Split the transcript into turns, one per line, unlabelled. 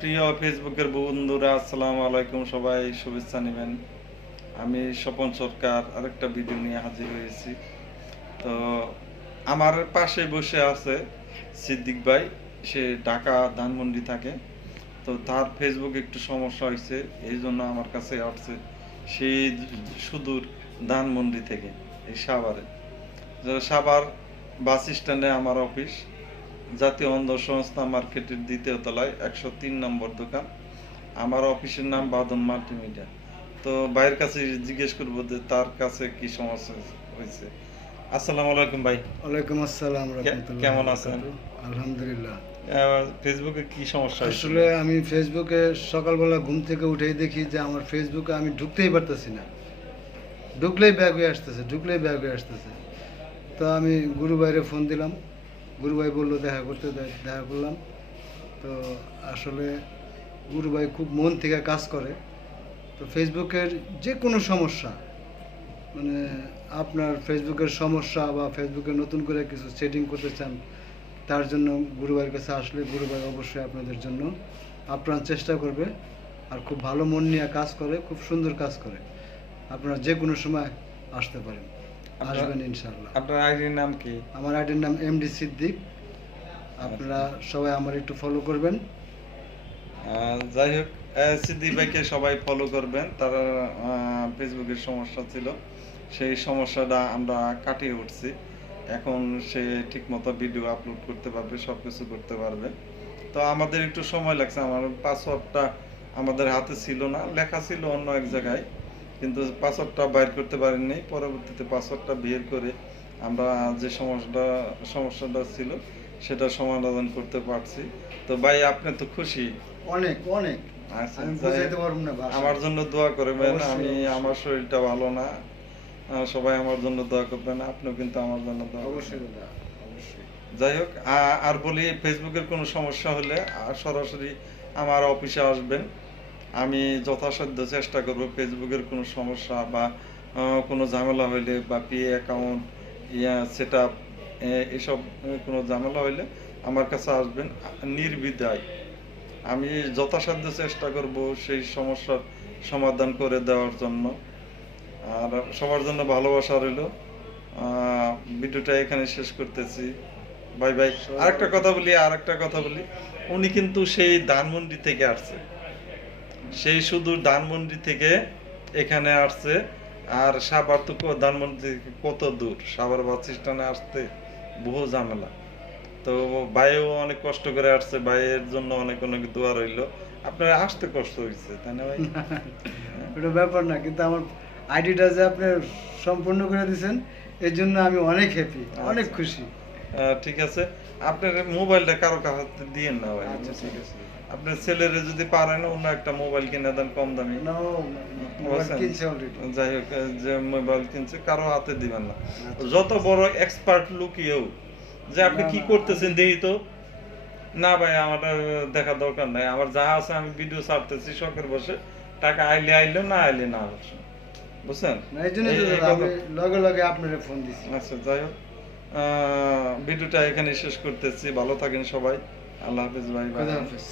প্রিয় ফেসবুকের বন্ধুরা, আসসালামু আলাইকুম সবাই, শুভেচ্ছা নেবেন। আমি স্বপন সরকার, আরেকটা ভিডিও নিয়ে হাজির হয়েছি। তো আমার পাশে বসে আছে সিদ্দিক ভাই, সে ঢাকা ধানমন্ডি থাকে। তো তার ফেসবুক একটু সমস্যা হয়েছে, এই জন্য আমার কাছে আসছে। সেই সুদূর ধানমন্ডি থেকে, এই সাভারে। সাভার বাস স্ট্যান্ডে আমার অফিস। জাতীয় অন্ধ সংস্থা মার্কেটের দ্বিতীয় তলায় একশো তিন নম্বর দোকান। আমার অফিসের নাম বাদন মাল্টিমিডিয়া। তো ভাইয়ের কাছে জিজ্ঞেস করব যে তার কাছে কি সমস্যা হয়েছে? আসসালামু আলাইকুম ভাই।
ওয়ালাইকুম আসসালাম রাহমাতুল্লাহি
কেমন আছেন?
আলহামদুলিল্লাহ।
ফেসবুকে কি সমস্যা
আসলে আমি ফেসবুকে সকালবেলা ঘুম থেকে উঠেই দেখি যে আমার ফেসবুকে আমি ঢুকতেই পারতেছি না। ঢুকলেই ব্যাগ হয়ে আসতেছে ঢুকলেই ব্যাগ হয়ে আসতেছে। তো আমি গুরু ভাইরে ফোন দিলাম। গুরু ভাই বলল, দেখা করতে দেখা করলাম। তো আসলে গুরু ভাই খুব মন থেকে কাজ করে। তো ফেসবুকের যে কোনো সমস্যা মানে আপনার ফেসবুকের সমস্যা বা ফেসবুকে নতুন করে কিছু সেটিং করতে চান, তার জন্য গুরুভাইয়ের কাছে আসলে গুরুভাই অবশ্যই আপনাদের জন্য আপ্রাণ চেষ্টা করবে আর খুব ভালো মন নিয়ে কাজ করে, খুব সুন্দর কাজ করে। আপনারা যে কোনো সময় আসতে পারেন। আসবেন ইনশাল্লাহ
আপনার আইডির নাম কি?
আমার আইডির নাম এমডি সিদ্দিক। আপনারা সবাই আমার একটু ফলো করবেন।
যাই হোক সিদ্দিক ভাইকে সবাই ফলো করবেন। তার ফেসবুকের সমস্যা ছিল। সেই সমস্যাটা আমরা কাটিয়ে উঠছি। এখন সে ঠিকমতো ভিডিও আপলোড করতে পারবে সব কিছু করতে পারবে। তো আমাদের একটু সময় লাগছে। আমার পাসওয়ার্ডটা আমাদের হাতে ছিল না। লেখা ছিল অন্য এক জায়গায়। কিন্তু পাসওয়ার্ডটা বাইর করতে পারিনি। পরবর্তীতে পাসওয়ার্ডটা বের করে আমরা যে সমস্যাটা সমস্যাটা ছিল সেটা সমাধান করতে পারছি। তো ভাই আপনি তো খুশি?
অনেক অনেক।
আচ্ছা। আমার জন্য দোয়া করবেন। আমি আমার শরীরটা ভালো না। সবাই আমার জন্য দোয়া করবেন। আপনিও কিন্তু আমার জন্য দোয়া।
অবশ্যই
যাই হোক আর বলি ফেসবুকের কোনো সমস্যা হলে আর সরাসরি আমার অফিসে আসবেন। আমি যথাসাধ্য চেষ্টা করব ফেসবুকের কোনো সমস্যা বা কোনো ঝামেলা হইলে বা পি অ্যাকাউন্ট ইয়া সেট আপ এসব কোনো ঝামেলা হইলে আমার কাছে আসবেন নির্বিধায় আমি যথাসাধ্য চেষ্টা করব সেই সমস্যার সমাধান করে দেওয়ার জন্য। আর সবার জন্য ভালোবাসা রইল। ভিডিওটা এখানে শেষ করতেছি। Bye bye. আরেকটা কথা বলি আরেকটা কথা বলি। উনি কিন্তু সেই ধানমন্ডি থেকে আসছে। সেই শুধু ধানমন্ডি থেকে এখানে আসছে। আর সাভার তো ধানমন্ডি থেকে কত দূর? সাভার বাস স্ট্যান্ডে আসতে বহু ঝামেলা। তো ভাইও অনেক কষ্ট করে আসছে ভাইয়ের জন্য অনেক অনেক দোয়া রইল। আপনার আসতে কষ্ট হয়েছে তাই না ভাই?
ওটা ব্যাপার না কিন্তু আমার আইডিটা যে আপনি সম্পূর্ণ করে দিয়েছেন এর জন্য আমি অনেক হ্যাপি অনেক
আচ্ছা।
খুশি।
আহ, ঠিক আছে। আপনার মোবাইলটা কারও কাছে দিয়েন না ভাই।
আচ্ছা ঠিক আছে।
আপনার ছেলেরে যদি পারেন অন্য একটা মোবাইল কিনে দেন কম দামি। যাই হোক যে মোবাইল কিনছে কারও হাতে দিবেন না।
আচ্ছা।
যত বড় এক্সপার্ট লুকিয়েও যে আপনি কি করতেছেন দেখি তো। না ভাই আমার দেখার দরকার নাই। আমার যা আছে আমি ভিডিও ছাড়তেছি শখের বসে। টাকা আইলে আইলে না আইলে না আসে বুঝছেন?
লগে লগে আপনারে ফোন দিছি।
আচ্ছা যাই হোক। ভিডিওটা এখানে শেষ করতেছি। ভালো থাকেন সবাই। আল্লাহ হাফিজ ভাই
খোদা
বাই
হাফেজ।